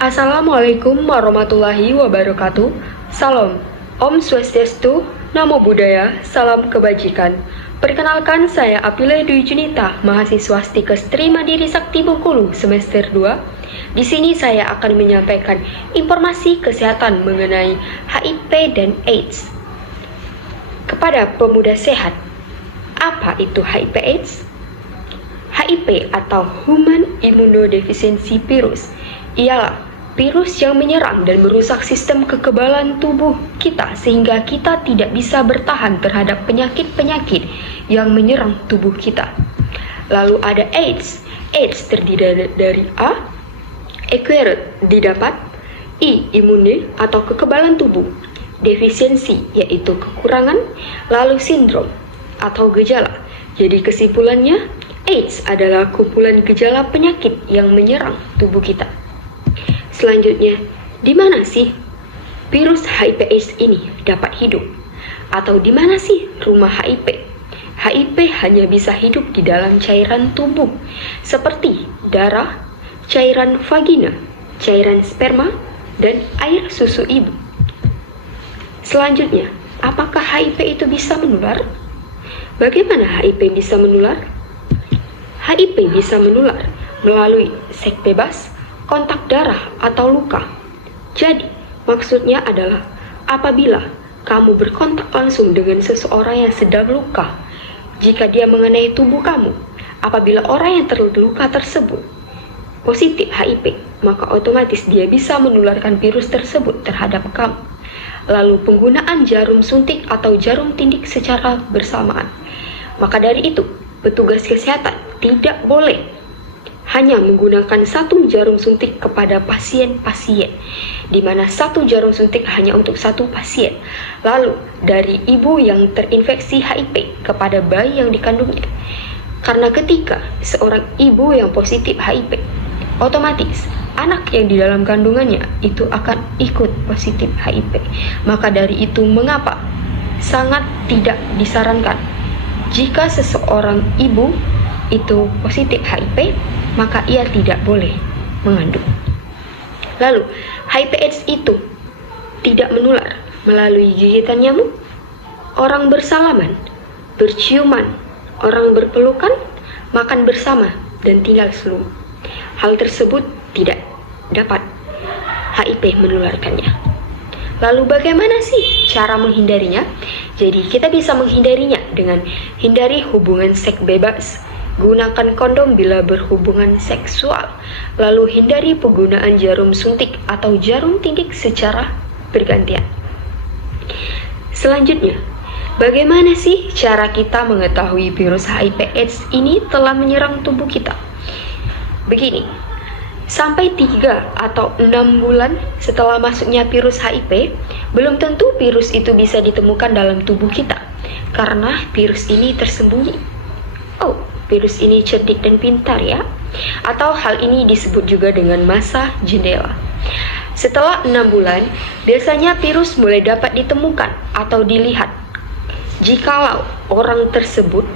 Assalamualaikum warahmatullahi wabarakatuh. Salam, Om Swastiastu, Namo Buddhaya, Salam Kebajikan. Perkenalkan, saya Apile Dwi Junita, mahasiswa Stikes Trimandiri Sakti Bengkulu semester 2. Di sini saya akan menyampaikan informasi kesehatan mengenai HIV dan AIDS. Kepada pemuda sehat, apa itu HIV/AIDS? HIV atau Human Immunodeficiency Virus ialah virus yang menyerang dan merusak sistem kekebalan tubuh kita sehingga kita tidak bisa bertahan terhadap penyakit-penyakit yang menyerang tubuh kita. Lalu ada AIDS. AIDS terdiri dari A. Acquired, didapat. I. Immune atau kekebalan tubuh. Defisiensi, yaitu kekurangan. Lalu sindrom atau gejala. Jadi kesimpulannya, AIDS adalah kumpulan gejala penyakit yang menyerang tubuh kita. Selanjutnya, di mana sih virus HIV/AIDS ini dapat hidup? Atau di mana sih rumah HIV? HIV hanya bisa hidup di dalam cairan tubuh, seperti darah, cairan vagina, cairan sperma, dan air susu ibu. Selanjutnya, apakah HIV itu bisa menular? Bagaimana HIV bisa menular? HIV bisa menular melalui seks bebas, kontak darah atau luka. Jadi, maksudnya adalah apabila kamu berkontak langsung dengan seseorang yang sedang luka, jika dia mengenai tubuh kamu, apabila orang yang terluka tersebut positif HIV, maka otomatis dia bisa menularkan virus tersebut terhadap kamu. Lalu penggunaan jarum suntik atau jarum tindik secara bersamaan. Maka dari itu, petugas kesehatan tidak boleh hanya menggunakan satu jarum suntik kepada pasien-pasien, di mana satu jarum suntik hanya untuk satu pasien. Lalu, dari ibu yang terinfeksi HIV kepada bayi yang dikandungnya. Karena ketika seorang ibu yang positif HIV, otomatis anak yang di dalam kandungannya itu akan ikut positif HIV. Maka dari itu mengapa sangat tidak disarankan jika seseorang ibu itu positif HIV, maka ia tidak boleh mengandung. Lalu, HIV/AIDS itu tidak menular melalui gigitan nyamuk, orang bersalaman, berciuman, orang berpelukan, makan bersama, dan tinggal selum. Hal tersebut tidak dapat HIV menularkannya. Lalu bagaimana sih cara menghindarinya? Jadi kita bisa menghindarinya dengan hindari hubungan seks bebas, gunakan kondom bila berhubungan seksual, lalu hindari penggunaan jarum suntik atau jarum tindik secara bergantian. Selanjutnya, bagaimana sih cara kita mengetahui virus HIV/AIDS ini telah menyerang tubuh kita? Begini, sampai 3 atau 6 bulan setelah masuknya virus HIV, belum tentu virus itu bisa ditemukan dalam tubuh kita, karena virus ini tersembunyi. Oh, virus ini cerdik dan pintar ya. Atau hal ini disebut juga dengan masa jendela. Setelah 6 bulan, biasanya virus mulai dapat ditemukan atau dilihat jikalau orang tersebut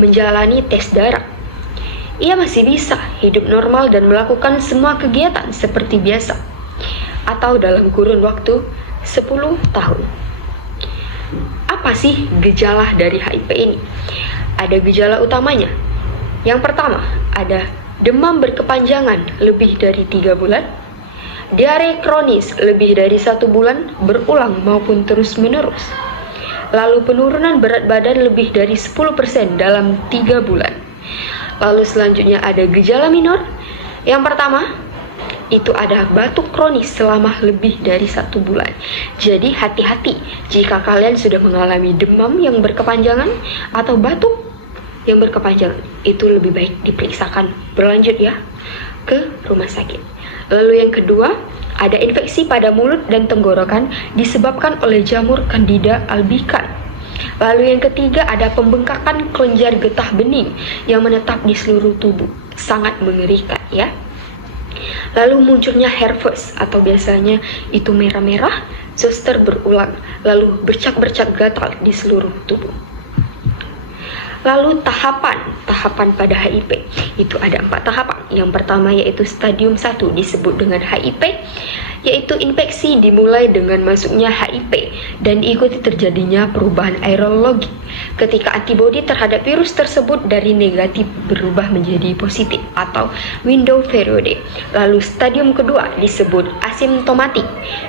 menjalani tes darah. Ia masih bisa hidup normal dan melakukan semua kegiatan seperti biasa, atau dalam kurun waktu 10 tahun. Apa sih gejala dari HIV ini? Ada gejala utamanya. Yang pertama, ada demam berkepanjangan lebih dari 3 bulan, diare kronis lebih dari 1 bulan berulang maupun terus-menerus, lalu penurunan berat badan lebih dari 10% dalam 3 bulan. Lalu selanjutnya ada gejala minor. Yang pertama, itu ada batuk kronis selama lebih dari 1 bulan. Jadi hati-hati jika kalian sudah mengalami demam yang berkepanjangan atau batuk yang berkepanjangan. Itu lebih baik diperiksakan berlanjut ya ke rumah sakit. Lalu yang kedua, ada infeksi pada mulut dan tenggorokan disebabkan oleh jamur Candida albicans. Lalu yang ketiga, ada pembengkakan kelenjar getah bening yang menetap di seluruh tubuh. Sangat mengerikan ya. Lalu munculnya herpes atau biasanya itu merah-merah, zoster berulang, lalu bercak-bercak gatal di seluruh tubuh. Lalu tahapan pada HIV itu ada 4 tahapan. Yang pertama yaitu stadium 1 disebut dengan HIP, yaitu infeksi dimulai dengan masuknya HIP dan diikuti terjadinya perubahan aerologi ketika antibodi terhadap virus tersebut dari negatif berubah menjadi positif atau window periode. Lalu stadium kedua disebut asimptomatik,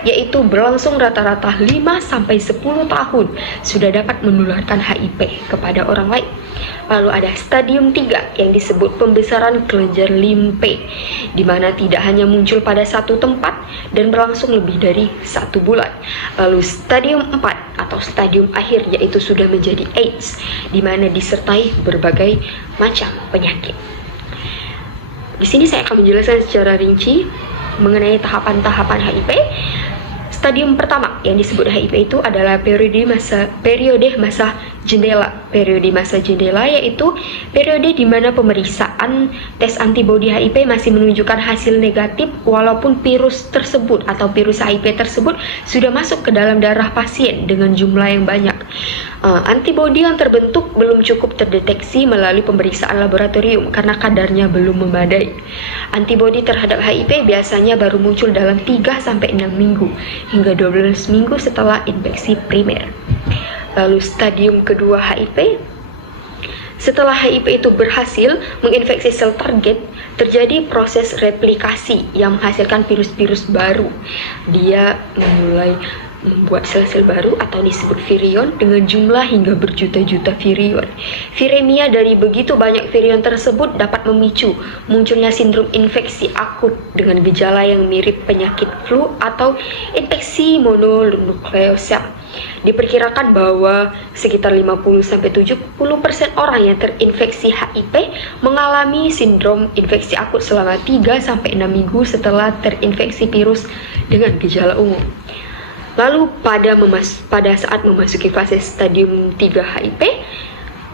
yaitu berlangsung rata-rata 5-10 tahun sudah dapat menularkan HIP kepada orang lain. Lalu ada stadium 3 yang disebut pembesaran kelenjar limpe, di mana tidak hanya muncul pada satu tempat dan berlangsung lebih dari 1 bulan. Lalu stadium 4 atau stadium akhir yaitu sudah menjadi AIDS, di mana disertai berbagai macam penyakit. Di sini saya akan menjelaskan secara rinci mengenai tahapan-tahapan HIP. Stadium pertama yang disebut HIP itu adalah periode masa jendela. Periode masa jendela yaitu periode di mana pemeriksaan tes antibodi HIP masih menunjukkan hasil negatif walaupun virus tersebut atau virus HIP tersebut sudah masuk ke dalam darah pasien dengan jumlah yang banyak. Antibodi yang terbentuk belum cukup terdeteksi melalui pemeriksaan laboratorium karena kadarnya belum memadai. Antibodi terhadap HIP biasanya baru muncul dalam 3-6 minggu hingga 12 minggu setelah infeksi primer. Lalu stadium kedua HIP, setelah HIP itu berhasil menginfeksi sel target, terjadi proses replikasi yang menghasilkan virus-virus baru. Dia mulai membuat sel-sel baru atau disebut virion dengan jumlah hingga berjuta-juta virion. Viremia dari begitu banyak virion tersebut dapat memicu munculnya sindrom infeksi akut dengan gejala yang mirip penyakit flu atau infeksi mononukleosel. Diperkirakan bahwa sekitar 50-70% orang yang terinfeksi HIP mengalami sindrom infeksi akut selama 3-6 minggu setelah terinfeksi virus dengan gejala umum. Lalu pada saat memasuki fase stadium 3 HIP,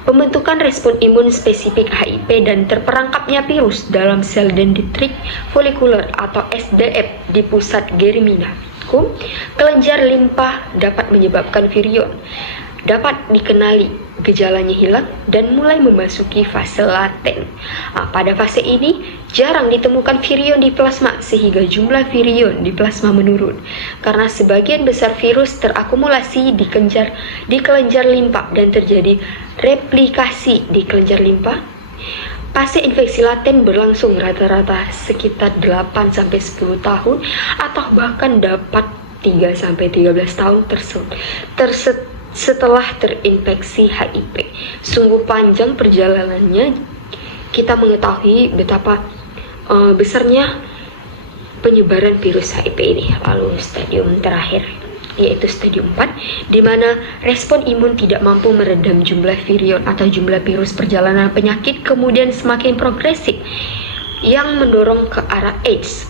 pembentukan respon imun spesifik HIP dan terperangkapnya virus dalam sel dendritik folikuler atau SDF di pusat germinakum kelenjar limpa dapat menyebabkan virion dapat dikenali, gejalanya hilang dan mulai memasuki fase laten. Pada fase ini jarang ditemukan virion di plasma sehingga jumlah virion di plasma menurun karena sebagian besar virus terakumulasi di kelenjar limpa dan terjadi replikasi di kelenjar limpa. Fase infeksi laten berlangsung rata-rata sekitar 8-10 tahun atau bahkan dapat 3-13 tahun setelah terinfeksi HIP. Sungguh panjang perjalanannya. Kita mengetahui betapa besarnya penyebaran virus HIP ini. Lalu stadium terakhir yaitu stadium 4, di mana respon imun tidak mampu meredam jumlah virion atau jumlah virus perjalanan penyakit kemudian semakin progresif yang mendorong ke arah AIDS.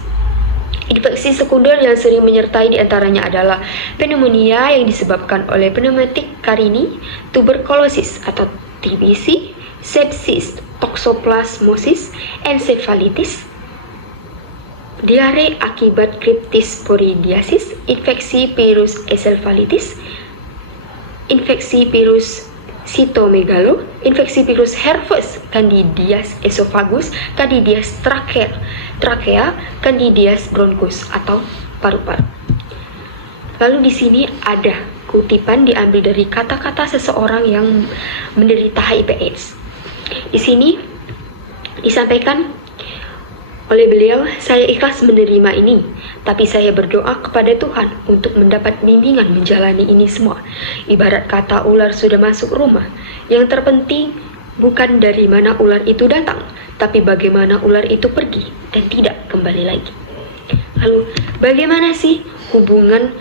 Infeksi sekunder yang sering menyertai diantaranya adalah pneumonia yang disebabkan oleh pneumatik karini, tuberkulosis atau TBC, sepsis, toxoplasmosis, encephalitis, diare akibat cryptisporidiasis, infeksi virus encephalitis, infeksi virus sitomegalo, infeksi virus herpes, candidias esophagus, candidias trachea, candidias bronchus atau paru-paru. Lalu di sini ada kutipan diambil dari kata-kata seseorang yang menderita HIV/AIDS. Di sini disampaikan oleh beliau, saya ikhlas menerima ini, tapi saya berdoa kepada Tuhan untuk mendapat bimbingan menjalani ini semua. Ibarat kata ular sudah masuk rumah, yang terpenting bukan dari mana ular itu datang, tapi bagaimana ular itu pergi dan tidak kembali lagi. Lalu, bagaimana sih hubungan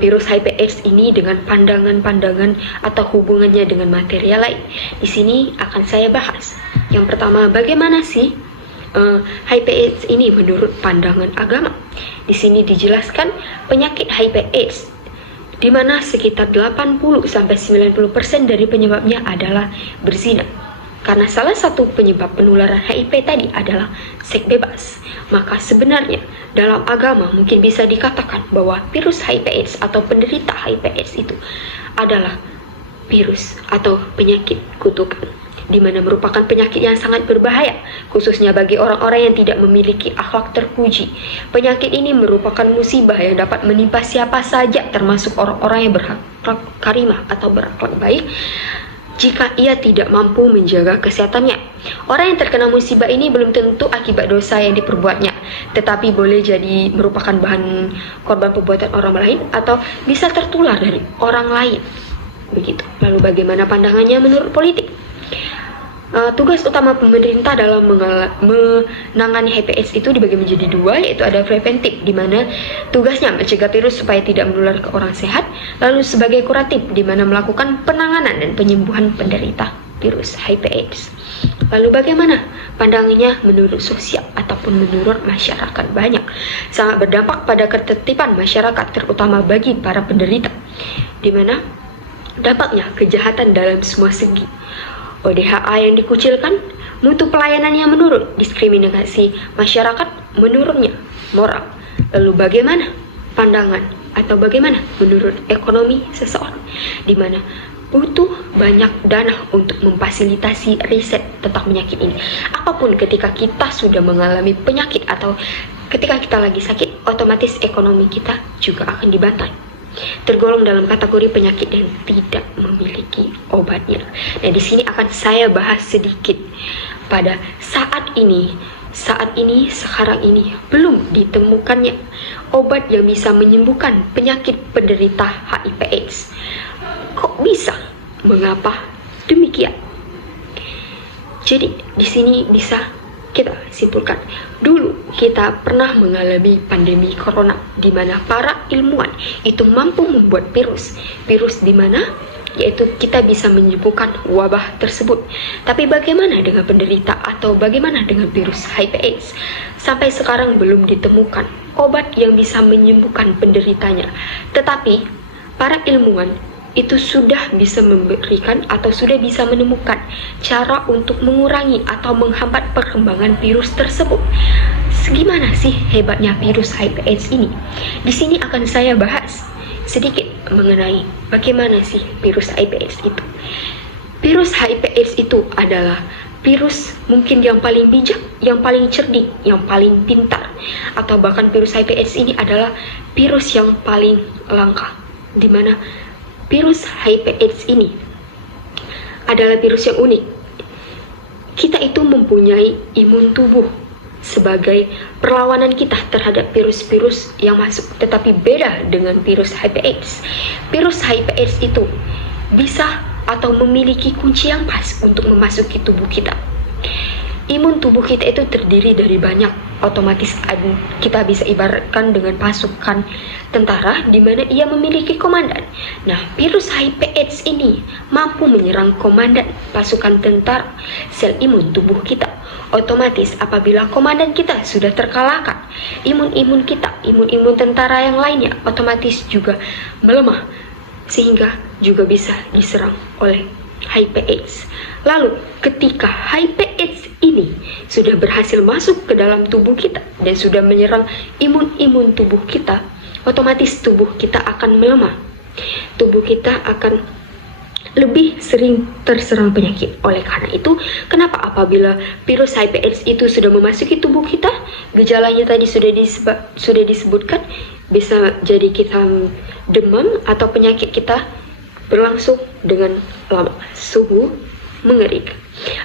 virus HIV/AIDS ini dengan pandangan-pandangan atau hubungannya dengan material lain? Di sini akan saya bahas. Yang pertama, bagaimana sih HIV/AIDS ini menurut pandangan agama? Di sini dijelaskan penyakit HIV/AIDS di mana sekitar 80-90% dari penyebabnya adalah berzina. Karena salah satu penyebab penularan HIV tadi adalah seks bebas. Maka sebenarnya dalam agama mungkin bisa dikatakan bahwa virus HIV/AIDS atau penderita HIV/AIDS itu adalah virus atau penyakit kutukan. di mana merupakan penyakit yang sangat berbahaya, khususnya bagi orang-orang yang tidak memiliki akhlak terpuji. Penyakit ini merupakan musibah yang dapat menimpa siapa saja, termasuk orang-orang yang berakhlak karimah atau berakhlak baik, jika ia tidak mampu menjaga kesehatannya. Orang yang terkena musibah ini belum tentu akibat dosa yang diperbuatnya, tetapi boleh jadi merupakan bahan korban perbuatan orang lain atau bisa tertular dari orang lain. Begitu. Lalu bagaimana pandangannya menurut politik? Tugas utama pemerintah dalam menangani HIV/AIDS itu dibagi menjadi dua, yaitu ada preventif, di mana tugasnya mencegah virus supaya tidak menular ke orang sehat, lalu sebagai kuratif, di mana melakukan penanganan dan penyembuhan penderita virus HIV/AIDS. Lalu bagaimana pandangannya menurut sosial ataupun menurut masyarakat? Banyak, sangat berdampak pada ketertiban masyarakat, terutama bagi para penderita, di mana dampaknya kejahatan dalam semua segi. ODHA yang dikucilkan, mutu pelayanan yang menurun, diskriminasi masyarakat menurunnya moral. Lalu bagaimana pandangan atau bagaimana menurut ekonomi seseorang, di mana butuh banyak dana untuk memfasilitasi riset tentang penyakit ini. Apapun ketika kita sudah mengalami penyakit atau ketika kita lagi sakit, otomatis ekonomi kita juga akan dibantai. Tergolong dalam kategori penyakit yang tidak memiliki obatnya. Nah, di sini akan saya bahas sedikit. Pada saat ini sekarang ini belum ditemukannya obat yang bisa menyembuhkan penyakit penderita HIV/AIDS. Kok bisa? Mengapa demikian? Jadi di sini bisa kita simpulkan, dulu kita pernah mengalami pandemi corona, di mana para ilmuwan itu mampu membuat virus di mana yaitu kita bisa menyembuhkan wabah tersebut. Tapi bagaimana dengan penderita atau bagaimana dengan virus HIV/AIDS? Sampai sekarang belum ditemukan obat yang bisa menyembuhkan penderitanya. Tetapi para ilmuwan itu sudah bisa memberikan atau sudah bisa menemukan cara untuk mengurangi atau menghambat perkembangan virus tersebut. Segimana sih hebatnya virus HIV/AIDS ini? Di sini akan saya bahas sedikit mengenai bagaimana sih virus HIV/AIDS itu. Virus HIV/AIDS itu adalah virus mungkin yang paling bijak, yang paling cerdik, yang paling pintar, atau bahkan virus HIV/AIDS ini adalah virus yang paling langka, di mana virus HIV/AIDS ini adalah virus yang unik. Kita itu mempunyai imun tubuh sebagai perlawanan kita terhadap virus-virus yang masuk. Tetapi beda dengan virus HIV/AIDS. Virus HIV/AIDS itu bisa atau memiliki kunci yang pas untuk memasuki tubuh kita. Imun tubuh kita itu terdiri dari banyak, otomatis kita bisa ibaratkan dengan pasukan tentara di mana ia memiliki komandan. Nah, virus HIV/AIDS ini mampu menyerang komandan pasukan tentara sel imun tubuh kita. Otomatis apabila komandan kita sudah terkalahkan, imun-imun kita, imun-imun tentara yang lainnya otomatis juga melemah, sehingga juga bisa diserang oleh HIV/AIDS. Lalu ketika HIV/AIDS ini sudah berhasil masuk ke dalam tubuh kita dan sudah menyerang imun-imun tubuh kita, otomatis tubuh kita akan melemah. Tubuh kita akan lebih sering terserang penyakit. Oleh karena itu, kenapa apabila virus HIV/AIDS itu sudah memasuki tubuh kita, gejalanya tadi sudah disebutkan, bisa jadi kita demam atau penyakit kita berlangsung dengan lama, suhu mengerikan.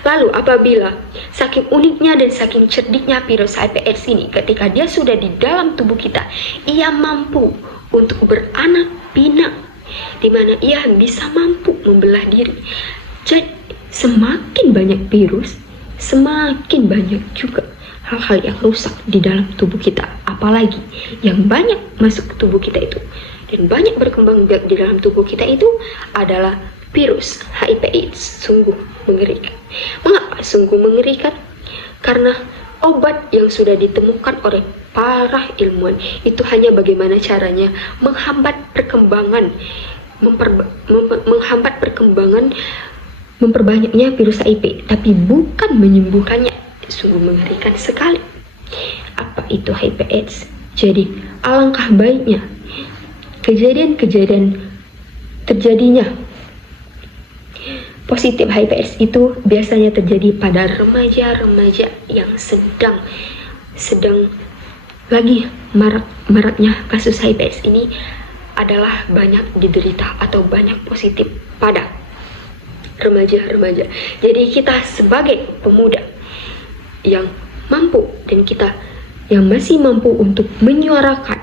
Lalu apabila saking uniknya dan saking cerdiknya virus HIV/AIDS ini, ketika dia sudah di dalam tubuh kita, ia mampu untuk beranak pinak, di mana ia bisa mampu membelah diri. Jadi semakin banyak virus, semakin banyak juga hal-hal yang rusak di dalam tubuh kita. Apalagi yang banyak masuk ke tubuh kita itu dan banyak berkembang biak di dalam tubuh kita itu adalah virus HIV/AIDS. Sungguh mengerikan. Mengapa sungguh mengerikan? Karena obat yang sudah ditemukan oleh para ilmuwan itu hanya bagaimana caranya menghambat perkembangan, memperbanyaknya virus HIV, tapi bukan menyembuhkannya. Sungguh mengerikan sekali. Apa itu HIV/AIDS? Jadi alangkah baiknya kejadian-kejadian terjadinya positif HIV/AIDS itu biasanya terjadi pada remaja-remaja yang sedang lagi maraknya kasus HIV/AIDS ini adalah banyak diderita atau banyak positif pada remaja-remaja. Jadi kita sebagai pemuda yang mampu dan kita yang masih mampu untuk menyuarakan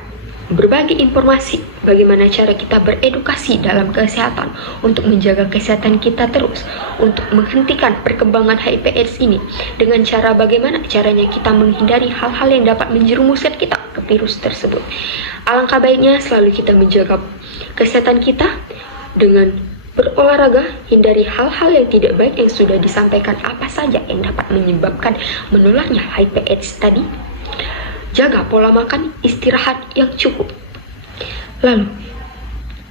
berbagi informasi bagaimana cara kita beredukasi dalam kesehatan untuk menjaga kesehatan kita terus, untuk menghentikan perkembangan HIV/AIDS ini dengan cara bagaimana caranya kita menghindari hal-hal yang dapat menjerumuskan kita ke virus tersebut. Alangkah baiknya selalu kita menjaga kesehatan kita dengan berolahraga, hindari hal-hal yang tidak baik yang sudah disampaikan apa saja yang dapat menyebabkan menularnya HIV/AIDS tadi. Jaga pola makan, istirahat yang cukup. Lalu,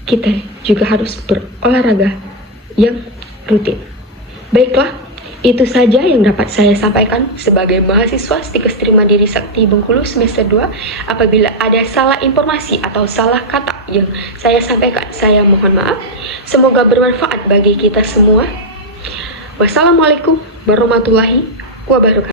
kita juga harus berolahraga yang rutin. Baiklah, itu saja yang dapat saya sampaikan sebagai mahasiswa Stikes Terima Diri Sakti Bengkulu semester 2. Apabila ada salah informasi atau salah kata yang saya sampaikan, saya mohon maaf. Semoga bermanfaat bagi kita semua. Wassalamualaikum warahmatullahi wabarakatuh.